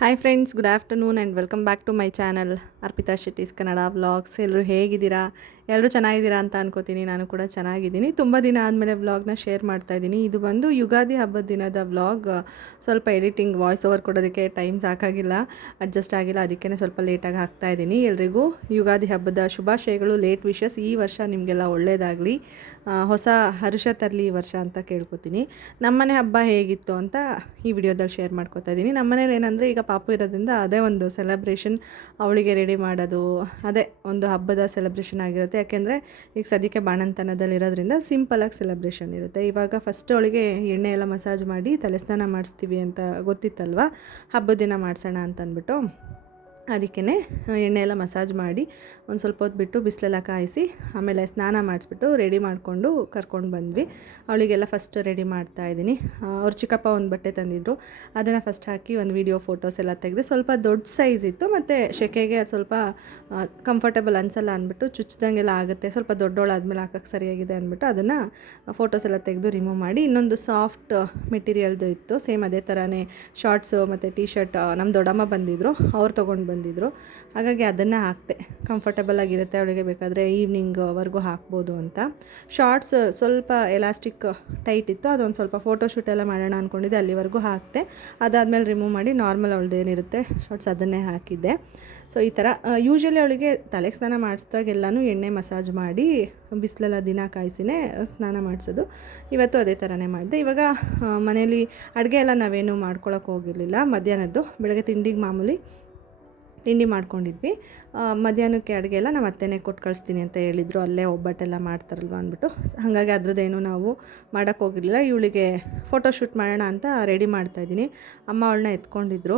Hi friends, good afternoon and welcome back to my channel Arpita Shetty's Kannada vlogs. ಎಲ್ಲರೂ ಹೇಗಿದ್ದೀರಾ? ಎಲ್ಲರೂ ಚೆನ್ನಾಗಿದ್ದೀರಾ ಅಂತ ಅನ್ಕೋತೀನಿ. ನಾನು ಕೂಡ ಚೆನ್ನಾಗಿದ್ದೀನಿ. ತುಂಬ ದಿನ ಆದಮೇಲೆ ವ್ಲಾಗ್ನ ಶೇರ್ ಮಾಡ್ತಾಯಿದ್ದೀನಿ. ಇದು ಬಂದು ಯುಗಾದಿ ಹಬ್ಬದ ದಿನದ ವ್ಲಾಗ್. ಸ್ವಲ್ಪ ಎಡಿಟಿಂಗ್, ವಾಯ್ಸ್ ಓವರ್ ಕೊಡೋದಕ್ಕೆ ಟೈಮ್ ಸಾಕಾಗಿಲ್ಲ, ಅಡ್ಜಸ್ಟ್ ಆಗಿಲ್ಲ. ಅದಕ್ಕೇ ಸ್ವಲ್ಪ ಲೇಟಾಗಿ ಹಾಕ್ತಾಯಿದ್ದೀನಿ. ಎಲ್ರಿಗೂ ಯುಗಾದಿ ಹಬ್ಬದ ಶುಭಾಶಯಗಳು, ಲೇಟ್ ವಿಶಸ್. ಈ ವರ್ಷ ನಿಮಗೆಲ್ಲ ಒಳ್ಳೆಯದಾಗಲಿ, ಹೊಸ ಹರ್ಷ ತರಲಿ ಈ ವರ್ಷ ಅಂತ ಕೇಳ್ಕೊತೀನಿ. ನಮ್ಮನೆ ಹಬ್ಬ ಹೇಗಿತ್ತು ಅಂತ ಈ ವಿಡಿಯೋದಲ್ಲಿ ಶೇರ್ ಮಾಡ್ಕೊತಾ ಇದ್ದೀನಿ. ನಮ್ಮನೇಲಿ ಏನಂದರೆ, ಈಗ ಪಾಪು ಇರೋದ್ರಿಂದ ಅದೇ ಒಂದು ಸೆಲೆಬ್ರೇಷನ್. ಅವಳಿಗೆ ರೆಡಿ ಮಾಡೋದು ಅದೇ ಒಂದು ಹಬ್ಬದ ಸೆಲೆಬ್ರೇಷನ್ ಆಗಿರುತ್ತೆ. ಯಾಕೆಂದರೆ ಈಗ ಸದ್ಯಕ್ಕೆ ಬಾಣಂತನದಲ್ಲಿ ಇರೋದ್ರಿಂದ ಸಿಂಪಲಾಗಿ ಸೆಲೆಬ್ರೇಷನ್ ಇರುತ್ತೆ. ಇವಾಗ ಫಸ್ಟ್ ಅವಳಿಗೆ ಎಣ್ಣೆ ಎಲ್ಲ ಮಸಾಜ್ ಮಾಡಿ ತಲೆ ಸ್ನಾನ ಮಾಡಿಸ್ತೀವಿ ಅಂತ ಗೊತ್ತಿತ್ತಲ್ವ, ಹಬ್ಬದ ದಿನ ಮಾಡಿಸೋಣ ಅಂತ ಅಂದ್ಬಿಟ್ಟು ಅದಕ್ಕೇ ಎಣ್ಣೆ ಎಲ್ಲ ಮಸಾಜ್ ಮಾಡಿ ಒಂದು ಸ್ವಲ್ಪ ಹೊತ್ತು ಬಿಟ್ಟು ಬಿಸಿಲೆಲ್ಲ ಕಾಯಿಸಿ ಆಮೇಲೆ ಸ್ನಾನ ಮಾಡಿಸ್ಬಿಟ್ಟು ರೆಡಿ ಮಾಡಿಕೊಂಡು ಕರ್ಕೊಂಡು ಬಂದ್ವಿ. ಅವಳಿಗೆಲ್ಲ ಫಸ್ಟ್ ರೆಡಿ ಮಾಡ್ತಾಯಿದ್ದೀನಿ. ಅವ್ರ ಚಿಕ್ಕಪ್ಪ ಒಂದು ಬಟ್ಟೆ ತಂದಿದ್ರು, ಅದನ್ನು ಫಸ್ಟ್ ಹಾಕಿ ಒಂದು ವೀಡಿಯೋ ಫೋಟೋಸ್ ಎಲ್ಲ ತೆಗೆದು. ಸ್ವಲ್ಪ ದೊಡ್ಡ ಸೈಜ್ ಇತ್ತು ಮತ್ತು ಶೆಕೆಗೆ ಅದು ಸ್ವಲ್ಪ ಕಂಫರ್ಟಬಲ್ ಅನಿಸಲ್ಲ ಅಂದ್ಬಿಟ್ಟು, ಚುಚ್ಚಿದಂಗೆಲ್ಲ ಆಗುತ್ತೆ, ಸ್ವಲ್ಪ ದೊಡ್ಡೋಳಾದ್ಮೇಲೆ ಹಾಕೋಕ್ಕೆ ಸರಿಯಾಗಿದೆ ಅಂದ್ಬಿಟ್ಟು ಅದನ್ನು ಫೋಟೋಸ್ ಎಲ್ಲ ತೆಗೆದು ರಿಮೂವ್ ಮಾಡಿ, ಇನ್ನೊಂದು ಸಾಫ್ಟ್ ಮೆಟೀರಿಯಲ್ದು ಇತ್ತು, ಸೇಮ್ ಅದೇ ಥರನೇ ಶಾರ್ಟ್ಸು ಮತ್ತು ಟೀ ಶರ್ಟ್ ನಮ್ಮ ದೊಡ್ಡಮ್ಮ ಬಂದಿದ್ದರು, ಅವ್ರು ತೊಗೊಂಡು ಬಂದಿದ್ದರು. ಹಾಗಾಗಿ ಅದನ್ನು ಹಾಕ್ತೆ. ಕಂಫರ್ಟಬಲ್ ಆಗಿರುತ್ತೆ, ಅವಳಿಗೆ ಬೇಕಾದರೆ ಈವ್ನಿಂಗ್ವರೆಗೂ ಹಾಕ್ಬೋದು ಅಂತ. ಶಾರ್ಟ್ಸ್ ಸ್ವಲ್ಪ ಎಲಾಸ್ಟಿಕ್ ಟೈಟ್ ಇತ್ತು, ಅದೊಂದು ಸ್ವಲ್ಪ ಫೋಟೋಶೂಟ್ ಎಲ್ಲ ಮಾಡೋಣ ಅಂದ್ಕೊಂಡಿದ್ದೆ, ಅಲ್ಲಿವರೆಗೂ ಹಾಕ್ತೆ. ಅದಾದಮೇಲೆ ರಿಮೂವ್ ಮಾಡಿ ನಾರ್ಮಲ್ ಅವಳದ್ದೇನಿರುತ್ತೆ ಶಾರ್ಟ್ಸ್ ಅದನ್ನೇ ಹಾಕಿದ್ದೆ. ಸೊ ಈ ಥರ ಯೂಶ್ವಲಿ ಅವಳಿಗೆ ತಲೆಗೆ ಸ್ನಾನ ಮಾಡಿಸ್ದಾಗೆಲ್ಲನೂ ಎಣ್ಣೆ ಮಸಾಜ್ ಮಾಡಿ ಬಿಸಿಲೆಲ್ಲ ದಿನ ಕಾಯಿಸಿನೇ ಸ್ನಾನ ಮಾಡಿಸೋದು. ಇವತ್ತು ಅದೇ ಥರನೇ ಮಾಡಿದೆ. ಇವಾಗ ಮನೇಲಿ ಅಡುಗೆ ಎಲ್ಲ ನಾವೇನು ಮಾಡ್ಕೊಳಕ್ಕೆ ಹೋಗಿರಲಿಲ್ಲ. ಮಧ್ಯಾಹ್ನದ್ದು ಬೆಳಗ್ಗೆ ತಿಂಡಿಗೆ ಮಾಮೂಲಿ ತಿಂಡಿ ಮಾಡ್ಕೊಂಡಿದ್ವಿ. ಮಧ್ಯಾಹ್ನಕ್ಕೆ ಅಡುಗೆ ಎಲ್ಲ ನಮ್ಮ ಅತ್ತೆನೇ ಕೊಟ್ಟು ಕಳಿಸ್ತೀನಿ ಅಂತ ಹೇಳಿದರು, ಅಲ್ಲೇ ಒಬ್ಬಟ್ಟೆಲ್ಲ ಮಾಡ್ತಾರಲ್ವ ಅಂದ್ಬಿಟ್ಟು. ಹಾಗಾಗಿ ಅದ್ರದ್ದೇನು ನಾವು ಮಾಡೋಕ್ಕೆ ಹೋಗಿರಲಿಲ್ಲ. ಇವಳಿಗೆ ಫೋಟೋಶೂಟ್ ಮಾಡೋಣ ಅಂತ ರೆಡಿ ಮಾಡ್ತಾಯಿದ್ದೀನಿ. ಅಮ್ಮ ಅವಳನ್ನ ಎತ್ಕೊಂಡಿದ್ರು.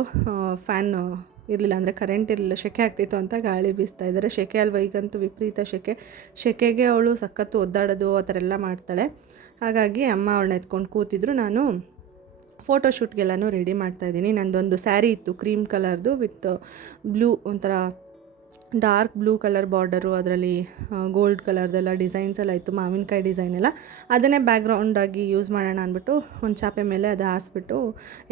ಫ್ಯಾನು ಇರಲಿಲ್ಲ, ಅಂದರೆ ಕರೆಂಟ್ ಇರಲಿಲ್ಲ, ಸೆಕೆ ಆಗ್ತಿತ್ತು ಅಂತ ಗಾಳಿ ಬೀಸ್ತಾ ಇದ್ದಾರೆ. ಸೆಕೆ ಅಲ್ವ ಈಗಂತೂ ವಿಪರೀತ ಸೆಕೆಗೆ ಅವಳು ಸಖತ್ತು ಒದ್ದಾಡೋದು ಆ ಥರ ಎಲ್ಲ ಮಾಡ್ತಾಳೆ. ಹಾಗಾಗಿ ಅಮ್ಮ ಅವಳನ್ನ ಎತ್ಕೊಂಡು ಕೂತಿದ್ರು. ನಾನು ಫೋಟೋಶೂಟ್ಗೆಲ್ಲನೂ ರೆಡಿ ಮಾಡ್ತಾಯಿದ್ದೀನಿ. ನಂದೊಂದು ಸ್ಯಾರಿ ಇತ್ತು ಕ್ರೀಮ್ ಕಲರ್ದು ವಿತ್ ಬ್ಲೂ, ಒಂಥರ ಡಾರ್ಕ್ ಬ್ಲೂ ಕಲರ್ ಬಾರ್ಡರು, ಅದರಲ್ಲಿ ಗೋಲ್ಡ್ ಕಲರ್ದೆಲ್ಲ ಡಿಸೈನ್ಸ್ ಎಲ್ಲ ಇತ್ತು, ಮಾವಿನಕಾಯಿ ಡಿಸೈನ್ ಎಲ್ಲ. ಅದನ್ನೇ ಬ್ಯಾಕ್ಗ್ರೌಂಡಾಗಿ ಯೂಸ್ ಮಾಡೋಣ ಅಂದ್ಬಿಟ್ಟು ಒಂದು ಚಾಪೆ ಮೇಲೆ ಅದು ಹಾಸ್ಬಿಟ್ಟು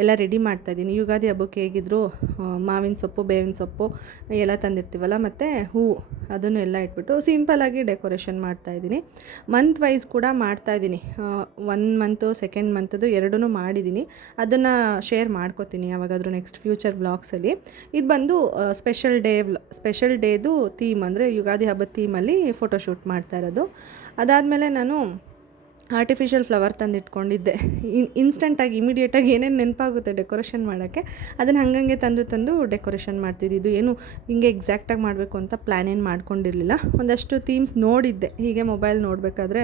ಎಲ್ಲ ರೆಡಿ ಮಾಡ್ತಾಯಿದ್ದೀನಿ. ಯುಗಾದಿ ಹಬ್ಬಕ್ಕೆ ಹೇಗಿದ್ರು ಮಾವಿನ ಸೊಪ್ಪು, ಬೇವಿನ ಸೊಪ್ಪು ಎಲ್ಲ ತಂದಿರ್ತೀವಲ್ಲ, ಮತ್ತು ಹೂವು ಅದನ್ನು ಎಲ್ಲ ಇಟ್ಬಿಟ್ಟು ಸಿಂಪಲಾಗಿ ಡೆಕೋರೇಷನ್ ಮಾಡ್ತಾಯಿದ್ದೀನಿ. ಮಂತ್ ವೈಸ್ ಕೂಡ ಮಾಡ್ತಾಯಿದ್ದೀನಿ. 1 ಮಂತು, 2nd ಮಂತದ್ದು ಎರಡೂ ಮಾಡಿದ್ದೀನಿ. ಅದನ್ನು ಶೇರ್ ಮಾಡ್ಕೋತೀನಿ ಯಾವಾಗಾದರೂ ನೆಕ್ಸ್ಟ್ ಫ್ಯೂಚರ್ ಬ್ಲಾಗ್ಸಲ್ಲಿ. ಇದು ಬಂದು ಸ್ಪೆಷಲ್ ಡೇದು ಥೀಮ್, ಅಂದರೆ ಯುಗಾದಿ ಹಬ್ಬದ ಥೀಮಲ್ಲಿ ಫೋಟೋಶೂಟ್ ಮಾಡ್ತಾ ಇರೋದು. ಅದಾದಮೇಲೆ ನಾನು ಆರ್ಟಿಫಿಷಿಯಲ್ ಫ್ಲವರ್ ತಂದಿಟ್ಕೊಂಡಿದ್ದೆ. ಇನ್ಸ್ಟೆಂಟಾಗಿ ಇಮಿಡಿಯೇಟಾಗಿ ಏನೇನು ನೆನಪಾಗುತ್ತೆ ಡೆಕೋರೇಷನ್ ಮಾಡೋಕ್ಕೆ, ಅದನ್ನು ಹಂಗಂಗೆ ತಂದು ಡೆಕೋರೇಷನ್ ಮಾಡ್ತಿದ್ದಿದ್ದು. ಏನು ಹಿಂಗೆ ಎಕ್ಸಾಕ್ಟಾಗಿ ಮಾಡಬೇಕು ಅಂತ ಪ್ಲ್ಯಾನ್ ಏನು ಮಾಡ್ಕೊಂಡಿರಲಿಲ್ಲ. ಒಂದಷ್ಟು ಥೀಮ್ಸ್ ನೋಡಿದ್ದೆ, ಹೀಗೆ ಮೊಬೈಲ್ ನೋಡಬೇಕಾದ್ರೆ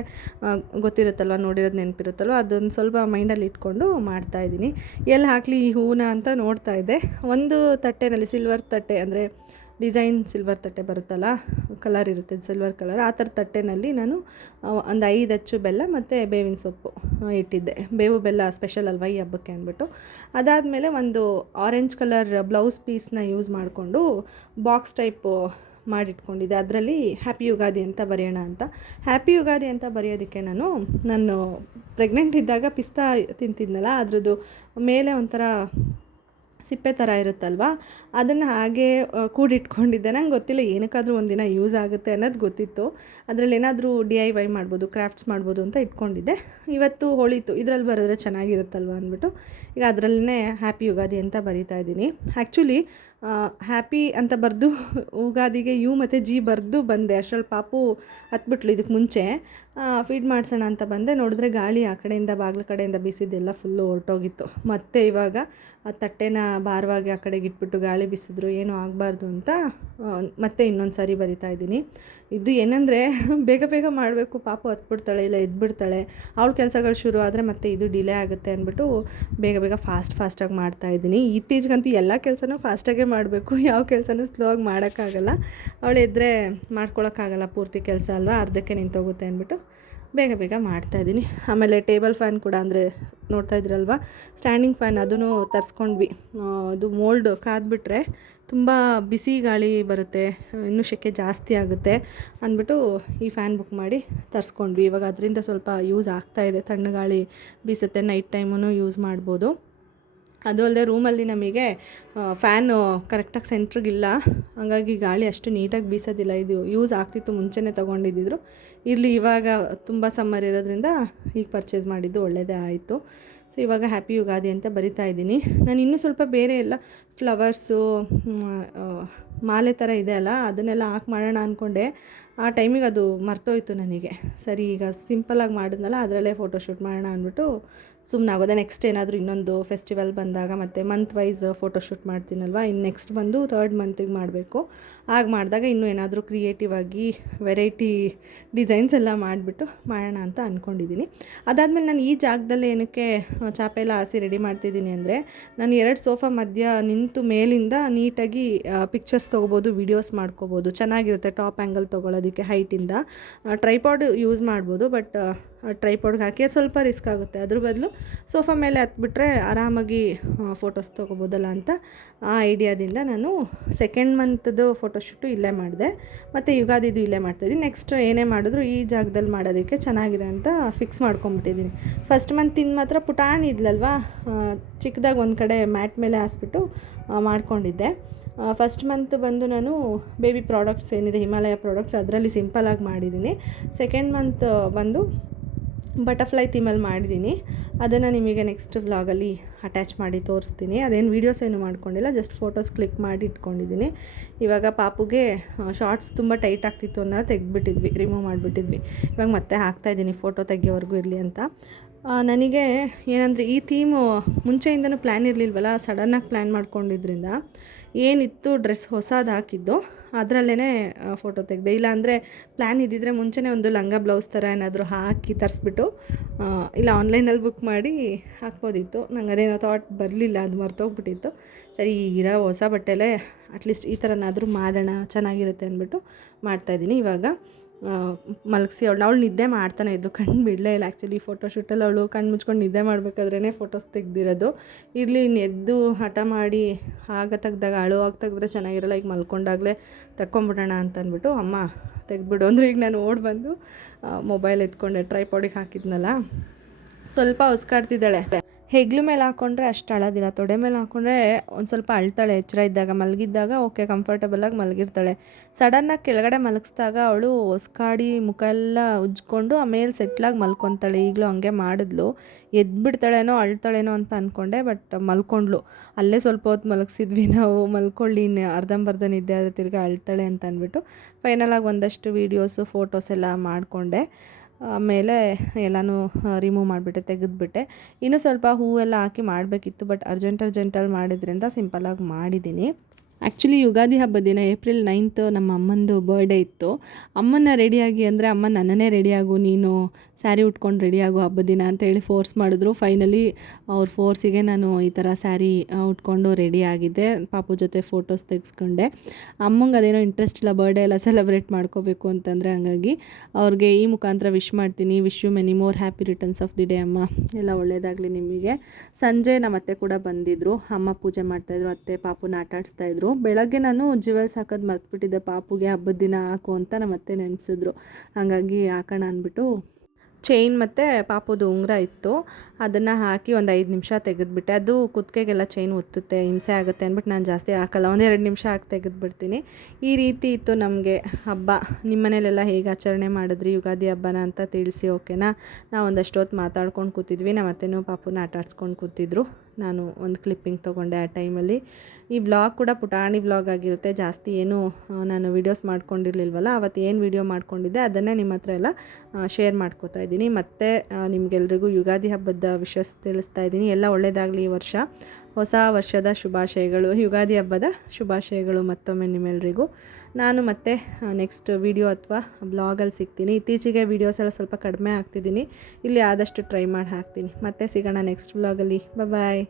ಗೊತ್ತಿರುತ್ತಲ್ವ, ನೋಡಿರೋದು ನೆನಪಿರುತ್ತಲ್ವ, ಅದೊಂದು ಸ್ವಲ್ಪ ಮೈಂಡಲ್ಲಿ ಇಟ್ಕೊಂಡು ಮಾಡ್ತಾಯಿದ್ದೀನಿ. ಎಲ್ಲಿ ಹಾಕಲಿ ಈ ಹೂವನ್ನ ಅಂತ ನೋಡ್ತಾಯಿದ್ದೆ. ಒಂದು ತಟ್ಟೆನಲ್ಲಿ ಸಿಲ್ವರ್ ತಟ್ಟೆ, ಅಂದರೆ ಡಿಸೈನ್ ಸಿಲ್ವರ್ ತಟ್ಟೆ ಬರುತ್ತಲ್ಲ, ಕಲರ್ ಇರುತ್ತೆ ಸಿಲ್ವರ್ ಕಲರ್, ಆ ಥರ ತಟ್ಟೆನಲ್ಲಿ ನಾನು ಒಂದು 5 ಅಚ್ಚು ಬೆಲ್ಲ ಮತ್ತು ಬೇವಿನ ಸೊಪ್ಪು ಇಟ್ಟಿದ್ದೆ. ಬೇವು ಬೆಲ್ಲ ಸ್ಪೆಷಲ್ ಅಲ್ವ ಈ ಹಬ್ಬಕ್ಕೆ ಅಂದ್ಬಿಟ್ಟು. ಅದಾದಮೇಲೆ ಒಂದು ಆರೆಂಜ್ ಕಲರ್ ಬ್ಲೌಸ್ ಪೀಸ್ನ ಯೂಸ್ ಮಾಡಿಕೊಂಡು ಬಾಕ್ಸ್ ಟೈಪು ಮಾಡಿಟ್ಕೊಂಡಿದ್ದೆ. ಅದರಲ್ಲಿ ಹ್ಯಾಪಿ ಯುಗಾದಿ ಅಂತ ಬರೆಯೋಣ ಅಂತ. ಹ್ಯಾಪಿ ಯುಗಾದಿ ಅಂತ ಬರೆಯೋದಕ್ಕೆ ನಾನು ಪ್ರೆಗ್ನೆಂಟ್ ಇದ್ದಾಗ ಪಿಸ್ತಾ ತಿಂತಿದ್ನಲ್ಲ, ಅದ್ರದ್ದು ಮೇಲೆ ಒಂಥರ ಸಿಪ್ಪೆ ಥರ ಇರುತ್ತಲ್ವ, ಅದನ್ನು ಹಾಗೆ ಕೂಡಿಟ್ಕೊಂಡಿದ್ದೆ. ನಂಗೆ ಗೊತ್ತಿಲ್ಲ, ಏನಕ್ಕಾದರೂ ಒಂದಿನ ಯೂಸ್ ಆಗುತ್ತೆ ಅನ್ನೋದು ಗೊತ್ತಿತ್ತು. ಅದರಲ್ಲಿ ಏನಾದರೂ DIY ಮಾಡ್ಬೋದು, ಕ್ರಾಫ್ಟ್ಸ್ ಮಾಡ್ಬೋದು ಅಂತ ಇಟ್ಕೊಂಡಿದ್ದೆ. ಇವತ್ತು ಹೊಳಿತು, ಇದರಲ್ಲಿ ಬರೆದ್ರೆ ಚೆನ್ನಾಗಿರುತ್ತಲ್ವ ಅಂದ್ಬಿಟ್ಟು ಈಗ ಅದರಲ್ಲೇ ಹ್ಯಾಪಿ ಯುಗಾದಿ ಅಂತ ಬರಿತಾ ಇದ್ದೀನಿ. ಆ್ಯಕ್ಚುಲಿ ಹ್ಯಾಪಿ ಅಂತ ಬರೆದು ಯುಗಾದಿಗೆ ಯು ಮತ್ತು ಜಿ ಬರೆದು ಬಂದೆ. ಅಷ್ಟರಲ್ಲಿ ಪಾಪು ಹತ್ಬಿಟ್ಲು. ಇದಕ್ಕೆ ಮುಂಚೆ ಫೀಡ್ ಮಾಡಿಸೋಣ ಅಂತ ಬಂದೆ, ನೋಡಿದ್ರೆ ಗಾಳಿ ಆ ಕಡೆಯಿಂದ ಬಾಗಿಲ ಕಡೆಯಿಂದ ಬೀಸಿದ್ದೆಲ್ಲ ಫುಲ್ಲು ಹೊರಟೋಗಿತ್ತು. ಮತ್ತು ಇವಾಗ ಆ ತಟ್ಟೆನ ಭಾರವಾಗಿ ಆ ಕಡೆಗೆ ಇಟ್ಬಿಟ್ಟು ಗಾಳಿ ಬೀಸಿದ್ರು, ಏನೂ ಆಗಬಾರ್ದು ಅಂತ ಮತ್ತೆ ಇನ್ನೊಂದು ಸಾರಿ ಬರಿತಾ ಇದ್ದೀನಿ. ಇದು ಏನಂದರೆ ಬೇಗ ಮಾಡಬೇಕು, ಪಾಪು ಹತ್ಬಿಡ್ತಾಳೆ ಇಲ್ಲ ಎದ್ಬಿಡ್ತಾಳೆ, ಅವಳ ಕೆಲಸಗಳು ಶುರು ಆದರೆ ಮತ್ತೆ ಇದು ಡಿಲೇ ಆಗುತ್ತೆ ಅಂದ್ಬಿಟ್ಟು ಬೇಗ ಫಾಸ್ಟಾಗಿ ಮಾಡ್ತಾಯಿದ್ದೀನಿ. ಇತ್ತೀಚೆಗಂತೂ ಎಲ್ಲ ಕೆಲಸನೂ ಫಾಸ್ಟಾಗೇ ಮಾಡಬೇಕು, ಯಾವ ಕೆಲಸನೂ ಸ್ಲೋ ಆಗಿ ಮಾಡೋಕ್ಕಾಗಲ್ಲ. ಅವಳಿದ್ರೆ ಮಾಡ್ಕೊಳಕ್ಕಾಗಲ್ಲ, ಪೂರ್ತಿ ಕೆಲಸ ಅಲ್ವಾ, ಅರ್ಧಕ್ಕೆ ನಿಂತೋಗುತ್ತೆ ಅಂದ್ಬಿಟ್ಟು ಬೇಗ ಮಾಡ್ತಾಯಿದ್ದೀನಿ. ಆಮೇಲೆ ಟೇಬಲ್ ಫ್ಯಾನ್ ಕೂಡ, ಅಂದರೆ ನೋಡ್ತಾ ಇದ್ರಲ್ವ, ಸ್ಟ್ಯಾಂಡಿಂಗ್ ಫ್ಯಾನ್, ಅದನ್ನು ತರಿಸ್ಕೊಂಡ್ವಿ. ಅದು ಮೋಲ್ಡ್ ಕಾದ್ಬಿಟ್ರೆ ತುಂಬ ಬಿಸಿ ಗಾಳಿ ಬರುತ್ತೆ, ಇನ್ನೂ ಸೆಕೆ ಜಾಸ್ತಿ ಆಗುತ್ತೆ ಅಂದ್ಬಿಟ್ಟು ಈ ಫ್ಯಾನ್ ಬುಕ್ ಮಾಡಿ ತರಿಸ್ಕೊಂಡ್ವಿ. ಇವಾಗ ಅದರಿಂದ ಸ್ವಲ್ಪ ಯೂಸ್ ಆಗ್ತಾಯಿದೆ, ತಣ್ಣಗಾಳಿ ಬೀಸುತ್ತೆ, ನೈಟ್ ಟೈಮೂ ಯೂಸ್ ಮಾಡ್ಬೋದು. ಅದು ಅಲ್ಲದೆ ರೂಮಲ್ಲಿ ನಮಗೆ ಫ್ಯಾನು ಕರೆಕ್ಟಾಗಿ ಸೆಂಟ್ರಿಗಿಲ್ಲ, ಹಾಗಾಗಿ ಗಾಳಿ ಅಷ್ಟು ನೀಟಾಗಿ ಬೀಸೋದಿಲ್ಲ. ಇದು ಯೂಸ್ ಆಗ್ತಿತ್ತು ಮುಂಚೆನೇ ತೊಗೊಂಡಿದ್ದಿದ್ರು, ಇರಲಿ ಇವಾಗ ತುಂಬ ಸಮ್ಮರ್ ಇರೋದ್ರಿಂದ ಈಗ ಪರ್ಚೇಸ್ ಮಾಡಿದ್ದು ಒಳ್ಳೆಯದೇ ಆಯಿತು. ಸೊ ಇವಾಗ ಹ್ಯಾಪಿ ಯುಗಾದಿ ಅಂತ ಬರಿತಾ ಇದ್ದೀನಿ. ನಾನು ಇನ್ನೂ ಸ್ವಲ್ಪ ಬೇರೆ ಎಲ್ಲ ಫ್ಲವರ್ಸು ಮಾಲೆ ಥರ ಇದೆ ಅಲ್ಲ, ಅದನ್ನೆಲ್ಲ ಹಾಕಿ ಮಾಡೋಣ ಅಂದ್ಕೊಂಡೆ. ಆ ಟೈಮಿಗೆ ಅದು ಮರ್ತೋಯ್ತು ನನಗೆ. ಸರಿ ಈಗ ಸಿಂಪಲಾಗಿ ಮಾಡಿದ್ನಲ್ಲ ಅದರಲ್ಲೇ ಫೋಟೋಶೂಟ್ ಮಾಡೋಣ ಅಂದ್ಬಿಟ್ಟು ಸುಮ್ಮನಾಗೋದೆ. ನೆಕ್ಸ್ಟ್ ಏನಾದರೂ ಇನ್ನೊಂದು ಫೆಸ್ಟಿವಲ್ ಬಂದಾಗ ಮತ್ತು ಮಂತ್ ವೈಸ್ ಫೋಟೋಶೂಟ್ ಮಾಡ್ತೀನಲ್ವ, ಇನ್ನು ನೆಕ್ಸ್ಟ್ ಬಂದು 3rd ಮಂತಿಗೆ ಮಾಡಬೇಕು. ಆಗ ಮಾಡಿದಾಗ ಇನ್ನೂ ಏನಾದರೂ ಕ್ರಿಯೇಟಿವ್ ಆಗಿ ವೆರೈಟಿ ಡಿಸೈನ್ಸ್ ಎಲ್ಲ ಮಾಡಿಬಿಟ್ಟು ಮಾಡೋಣ ಅಂತ ಅಂದ್ಕೊಂಡಿದ್ದೀನಿ. ಅದಾದಮೇಲೆ ನಾನು ಈ ಜಾಗದಲ್ಲಿ ಏನಕ್ಕೆ ಚಾಪೆ ಎಲ್ಲ ಹಾಸಿ ರೆಡಿ ಮಾಡ್ತಿದ್ದೀನಿ ಅಂದರೆ, ನಾನು 2 ಸೋಫಾ ಮಧ್ಯ ನಿಂತು ಮೇಲಿಂದ ನೀಟಾಗಿ ಪಿಕ್ಚರ್ಸ್ ತೊಗೋಬೋದು, ವೀಡಿಯೋಸ್ ಮಾಡ್ಕೋಬೋದು, ಚೆನ್ನಾಗಿರುತ್ತೆ. ಟಾಪ್ ಆ್ಯಂಗಲ್ ತೊಗೊಳೋದಕ್ಕೆ ಹೈಟಿಂದ ಟ್ರೈಪಾಡ್ ಯೂಸ್ ಮಾಡ್ಬೋದು, ಬಟ್ ಟ್ರೈಪಾಡ್ಗೆ ಹಾಕಿ ಅದು ಸ್ವಲ್ಪ ರಿಸ್ಕ್ ಆಗುತ್ತೆ. ಅದ್ರ ಬದಲು ಸೋಫಾ ಮೇಲೆ ಹತ್ಬಿಟ್ರೆ ಆರಾಮಾಗಿ ಫೋಟೋಸ್ ತೊಗೋಬೋದಲ್ಲ ಅಂತ ಆ ಐಡಿಯಾದಿಂದ ನಾನು 2nd ಮಂತ್ದು ಫೋಟೋಶೂಟು ಇಲ್ಲೇ ಮಾಡಿದೆ, ಮತ್ತು ಯುಗಾದಿದು ಇಲ್ಲೇ ಮಾಡ್ತಾಯಿದ್ದೀನಿ. ನೆಕ್ಸ್ಟ್ ಏನೇ ಮಾಡಿದ್ರು ಈ ಜಾಗದಲ್ಲಿ ಮಾಡೋದಕ್ಕೆ ಚೆನ್ನಾಗಿದೆ ಅಂತ ಫಿಕ್ಸ್ ಮಾಡ್ಕೊಂಬಿಟ್ಟಿದ್ದೀನಿ. 1st ಮಂತಿಂದ ಮಾತ್ರ ಪುಟಾಣಿ ಇದ್ಲಲ್ವಾ, ಚಿಕ್ಕದಾಗಿ ಒಂದು ಕಡೆ ಮ್ಯಾಟ್ ಮೇಲೆ ಹಾಸ್ಬಿಟ್ಟು ಮಾಡ್ಕೊಂಡಿದ್ದೆ. 1st ಮಂತ್ ಬಂದು ನಾನು ಬೇಬಿ ಪ್ರಾಡಕ್ಟ್ಸ್ ಏನಿದೆ ಹಿಮಾಲಯ ಪ್ರಾಡಕ್ಟ್ಸ್ ಅದರಲ್ಲಿ ಸಿಂಪಲಾಗಿ ಮಾಡಿದ್ದೀನಿ. 2nd ಮಂತ್ ಬಂದು ಬಟರ್ಫ್ಲೈ ಥೀಮಲ್ಲಿ ಮಾಡಿದ್ದೀನಿ. ಅದನ್ನು ನಿಮಗೆ ನೆಕ್ಸ್ಟ್ ವ್ಲಾಗಲ್ಲಿ ಅಟ್ಯಾಚ್ ಮಾಡಿ ತೋರಿಸ್ತೀನಿ. ಅದೇನು ವೀಡಿಯೋಸ್ ಏನು ಮಾಡ್ಕೊಂಡಿಲ್ಲ, ಜಸ್ಟ್ ಫೋಟೋಸ್ ಕ್ಲಿಕ್ ಮಾಡಿ ಇಟ್ಕೊಂಡಿದ್ದೀನಿ. ಇವಾಗ ಪಾಪುಗೆ ಶಾರ್ಟ್ಸ್ ತುಂಬ ಟೈಟ್ ಆಗ್ತಿತ್ತು ಅನ್ನೋ ತೆಗೆದ್ಬಿಟ್ಟಿದ್ವಿ, ರಿಮೂವ್ ಮಾಡಿಬಿಟ್ಟಿದ್ವಿ. ಇವಾಗ ಮತ್ತೆ ಹಾಕ್ತಾಯಿದ್ದೀನಿ ಫೋಟೋ ತೆಗಿಯೋವರೆಗೂ ಇರಲಿ ಅಂತ. ನನಗೆ ಏನಂದರೆ ಈ ಥೀಮು ಮುಂಚೆಯಿಂದನೂ ಪ್ಲ್ಯಾನ್ ಇರಲಿಲ್ವಲ್ಲ, ಸಡನ್ನಾಗಿ ಪ್ಲ್ಯಾನ್ ಮಾಡ್ಕೊಂಡಿದ್ರಿಂದ ಏನಿತ್ತು ಡ್ರೆಸ್ ಹೊಸದು ಹಾಕಿದ್ದು ಅದರಲ್ಲೇ ಫೋಟೋ ತೆಗೆದೆ. ಇಲ್ಲಾಂದರೆ ಪ್ಲ್ಯಾನ್ ಇದ್ದಿದ್ದರೆ ಮುಂಚೆನೇ ಒಂದು ಲಂಗ ಬ್ಲೌಸ್ ಥರ ಏನಾದರೂ ಹಾಕಿ ತರಿಸ್ಬಿಟ್ಟು ಇಲ್ಲ ಆನ್ಲೈನಲ್ಲಿ ಬುಕ್ ಮಾಡಿ ಹಾಕ್ಬೋದಿತ್ತು. ನಂಗೆ ಅದೇನೋ ಥಾಟ್ ಬರಲಿಲ್ಲ, ಅದು ಮರ್ತೋಗ್ಬಿಟ್ಟಿತ್ತು. ಸರಿ ಇರೋ ಹೊಸ ಬಟ್ಟೆಲೇ ಅಟ್ಲೀಸ್ಟ್ ಈ ಥರನಾದರೂ ಮಾಡೋಣ, ಚೆನ್ನಾಗಿರುತ್ತೆ ಅಂದ್ಬಿಟ್ಟು ಮಾಡ್ತಾಯಿದ್ದೀನಿ. ಇವಾಗ ಮಲಗಿಸಿ ಅವಳು ನಿದ್ದೆ ಮಾಡ್ತಾನೆ ಇದ್ಲು, ಕಣ್ಣು ಬಿಡಲೇ ಇಲ್ಲ. ಆ್ಯಕ್ಚುಲಿ ಫೋಟೋಶೂಟಲ್ಲಿ ಅವಳು ಕಣ್ಣು ಮುಚ್ಕೊಂಡು ನಿದ್ದೆ ಮಾಡಬೇಕಾದ್ರೇ ಫೋಟೋಸ್ ತೆಗ್ದಿರೋದು. ಇರಲಿ ಎದ್ದು ಹಠ ಮಾಡಿ ಆಗ ತೆಗ್ದಾಗ ಅಳುವಾಗ ತೆಗೆದ್ರೆ ಚೆನ್ನಾಗಿರಲ್ಲ, ಈಗ ಮಲ್ಕೊಂಡಾಗಲೇ ತಕ್ಕೊಂಬಿಡೋಣ ಅಂತ ಅಂದ್ಬಿಟ್ಟು ಅಮ್ಮ ತೆಗ್ದುಬಿಡು ಅಂದರೆ ಈಗ ನಾನು ಓಡಿ ಬಂದು ಮೊಬೈಲ್ ಎತ್ಕೊಂಡೆ. ಟ್ರೈಪಾಡಿಗೆ ಹಾಕಿದ್ನಲ್ಲ, ಸ್ವಲ್ಪ ಹೊಸ್ಕಾಡ್ತಿದ್ದಾಳೆ. ಹೆಗ್ಲು ಮೇಲೆ ಹಾಕ್ಕೊಂಡ್ರೆ ಅಷ್ಟು ಅಳೋದಿಲ್ಲ, ತೊಡೆ ಮೇಲೆ ಹಾಕ್ಕೊಂಡ್ರೆ ಒಂದು ಸ್ವಲ್ಪ ಅಳ್ತಾಳೆ. ಎಚ್ಚರ ಇದ್ದಾಗ ಮಲಗಿದ್ದಾಗ ಓಕೆ ಕಂಫರ್ಟಬಲಾಗಿ ಮಲಗಿರ್ತಾಳೆ. ಸಡನ್ನಾಗಿ ಕೆಳಗಡೆ ಮಲಗಿಸಿದಾಗ ಅವಳು ಹೊಸ್ಕಾಡಿ ಮುಖ ಎಲ್ಲ ಉಜ್ಕೊಂಡು ಆಮೇಲೆ ಸೆಟ್ಲಾಗಿ ಮಲ್ಕೊತಾಳೆ. ಈಗಲೂ ಹಂಗೆ ಮಾಡಿದ್ಲು. ಎದ್ಬಿಡ್ತಾಳೇನೋ ಅಳ್ತಾಳೇನೋ ಅಂತ ಅಂದ್ಕೊಂಡೆ, ಬಟ್ ಮಲ್ಕೊಂಡ್ಳು. ಅಲ್ಲೇ ಸ್ವಲ್ಪ ಹೊತ್ತು ಮಲಗಿಸಿದ್ವಿ ನಾವು, ಮಲ್ಕೊಳ್ಳಿ ಅರ್ಧಂಬರ್ಧ ನಿದ್ದೆ ಆದರೆ ತಿರ್ಗಿ ಅಳ್ತಾಳೆ ಅಂತ ಅಂದ್ಬಿಟ್ಟು ಫೈನಲಾಗಿ ಒಂದಷ್ಟು ವೀಡಿಯೋಸು ಫೋಟೋಸ್ ಎಲ್ಲ ಮಾಡಿಕೊಂಡೆ. ಆಮೇಲೆ ಎಲ್ಲನೂ ರಿಮೂವ್ ಮಾಡಿಬಿಟ್ಟೆ, ತೆಗೆದುಬಿಟ್ಟೆ. ಇನ್ನೂ ಸ್ವಲ್ಪ ಹೂವೆಲ್ಲ ಹಾಕಿ ಮಾಡಬೇಕಿತ್ತು, ಬಟ್ ಅರ್ಜೆಂಟಲ್ಲಿ ಮಾಡಿದ್ರಿಂದ ಸಿಂಪಲಾಗಿ ಮಾಡಿದ್ದೀನಿ. ಆ್ಯಕ್ಚುಲಿ ಯುಗಾದಿ ಹಬ್ಬದ ದಿನ April 9th ನಮ್ಮ ಅಮ್ಮಂದು ಬರ್ಡೇ ಇತ್ತು. ಅಮ್ಮನ ರೆಡಿಯಾಗಿ ಅಂದರೆ ಅಮ್ಮ ನನ್ನನ್ನೇ ರೆಡಿಯಾಗು, ನೀನು ಸ್ಯಾರಿ ಉಟ್ಕೊಂಡು ರೆಡಿಯಾಗು ಹಬ್ಬದ ದಿನ ಅಂತೇಳಿ ಫೋರ್ಸ್ ಮಾಡಿದ್ರು. ಫೈನಲಿ ಅವ್ರ ಫೋರ್ಸಿಗೆ ನಾನು ಈ ಥರ ಸ್ಯಾರಿ ಉಟ್ಕೊಂಡು ರೆಡಿಯಾಗಿದ್ದೆ. ಪಾಪು ಜೊತೆ ಫೋಟೋಸ್ ತೆಗೆಸ್ಕೊಂಡೆ. ಅಮ್ಮಂಗೆ ಅದೇನೋ ಇಂಟ್ರೆಸ್ಟ್ ಇಲ್ಲ ಬರ್ಡೇ ಎಲ್ಲ ಸೆಲೆಬ್ರೇಟ್ ಮಾಡ್ಕೋಬೇಕು ಅಂತಂದರೆ, ಹಂಗಾಗಿ ಅವ್ರಿಗೆ ಈ ಮುಖಾಂತರ ವಿಶ್ ಮಾಡ್ತೀನಿ. Wish you many more happy returns of the day ಅಮ್ಮ, ಎಲ್ಲ ಒಳ್ಳೆಯದಾಗಲಿ ನಿಮಗೆ. ಸಂಜೆ ನಮ್ಮ ಅತ್ತೆ ಕೂಡ ಬಂದಿದ್ದರು, ಅಮ್ಮ ಪೂಜೆ ಮಾಡ್ತಾಯಿದ್ರು, ಅತ್ತೆ ಪಾಪುನ ಆಟ ಆಡಿಸ್ತಾಯಿದ್ರು. ಬೆಳಗ್ಗೆ ನಾನು ಜ್ಯುವೆಲ್ಸ್ ಹಾಕೋದು ಮರ್ತ್ಬಿಟ್ಟಿದ್ದೆ, ಪಾಪುಗೆ ಹಬ್ಬದ ದಿನ ಹಾಕು ಅಂತ ನಮ್ಮ ಅತ್ತೆ ನೆನೆಸಿದ್ರು. ಹಾಗಾಗಿ ಹಾಕೋಣ ಅಂದ್ಬಿಟ್ಟು ಚೈನ್ ಮತ್ತು ಪಾಪುದು ಉಂಗುರ ಇತ್ತು, ಅದನ್ನು ಹಾಕಿ ಒಂದು 5 ನಿಮಿಷ ತೆಗೆದುಬಿಟ್ಟೆ. ಅದು ಕುತ್ತಿಗೆಗೆಲ್ಲ ಚೈನ್ ಒತ್ತುತ್ತೆ, ಹಿಂಸೆ ಆಗುತ್ತೆ ಅಂದ್ಬಿಟ್ಟು ನಾನು ಜಾಸ್ತಿ ಹಾಕಲ್ಲ, 1-2 ನಿಮಿಷ ಹಾಕಿ ತೆಗೆದುಬಿಡ್ತೀನಿ. ಈ ರೀತಿ ಇತ್ತು ನಮಗೆ ಹಬ್ಬ. ನಿಮ್ಮ ಮನೇಲೆಲ್ಲ ಹೇಗೆ ಆಚರಣೆ ಮಾಡಿದ್ರಿ ಯುಗಾದಿ ಹಬ್ಬನ ಅಂತ ತಿಳಿಸಿ, ಓಕೆನಾ? ನಾವು ಒಂದಷ್ಟು ಹೊತ್ತು ಮಾತಾಡ್ಕೊಂಡು ಕೂತಿದ್ವಿ, ನಮ್ಮ ಅತ್ತೆನೂ ಪಾಪುನ ಆಟ ಆಡ್ಸ್ಕೊಂಡು ಕೂತಿದ್ರು. ನಾನು ಒಂದು ಕ್ಲಿಪ್ಪಿಂಗ್ ತೊಗೊಂಡೆ ಆ ಟೈಮಲ್ಲಿ. ಈ ವ್ಲಾಗ್ ಕೂಡ ಪುಟಾಣಿ ವ್ಲಾಗ್ ಆಗಿರುತ್ತೆ, ಜಾಸ್ತಿ ಏನು ನಾನು ವೀಡಿಯೋಸ್ ಮಾಡ್ಕೊಂಡಿರಲಿಲ್ವಲ್ಲ. ಅವತ್ತು ಏನು ವೀಡಿಯೋ ಮಾಡ್ಕೊಂಡಿದ್ದೆ ಅದನ್ನೇ ನಿಮ್ಮ ಹತ್ರ ಎಲ್ಲ ಶೇರ್ ಮಾಡ್ಕೋತಾ ಇದ್ದೀನಿ. ಮತ್ತು ನಿಮಗೆಲ್ರಿಗೂ ಯುಗಾದಿ ಹಬ್ಬದ ವಿಷಸ್ ತಿಳಿಸ್ತಾ ಇದ್ದೀನಿ. ಎಲ್ಲ ಒಳ್ಳೆಯದಾಗಲಿ ಈ ವರ್ಷ, ಹೊಸ ವರ್ಷದ ಶುಭಾಶಯಗಳು, ಯುಗಾದಿ ಹಬ್ಬದ ಶುಭಾಶಯಗಳು ಮತ್ತೊಮ್ಮೆ ನಿಮ್ಮೆಲ್ಲರಿಗೂ. ನಾನು ಮತ್ತೆ ನೆಕ್ಸ್ಟ್ ವೀಡಿಯೋ ಅಥವಾ ಬ್ಲಾಗಲ್ಲಿ ಸಿಗ್ತೀನಿ. ಇತ್ತೀಚೆಗೆ ವೀಡಿಯೋಸ್ ಎಲ್ಲ ಸ್ವಲ್ಪ ಕಡಿಮೆ ಆಗ್ತಿದ್ದೀನಿ, ಇಲ್ಲಿ ಆದಷ್ಟು ಟ್ರೈ ಮಾಡಿ ಹಾಕ್ತೀನಿ. ಮತ್ತೆ ಸಿಗೋಣ ನೆಕ್ಸ್ಟ್ ವ್ಲಾಗಲ್ಲಿ. ಬಾಯ್.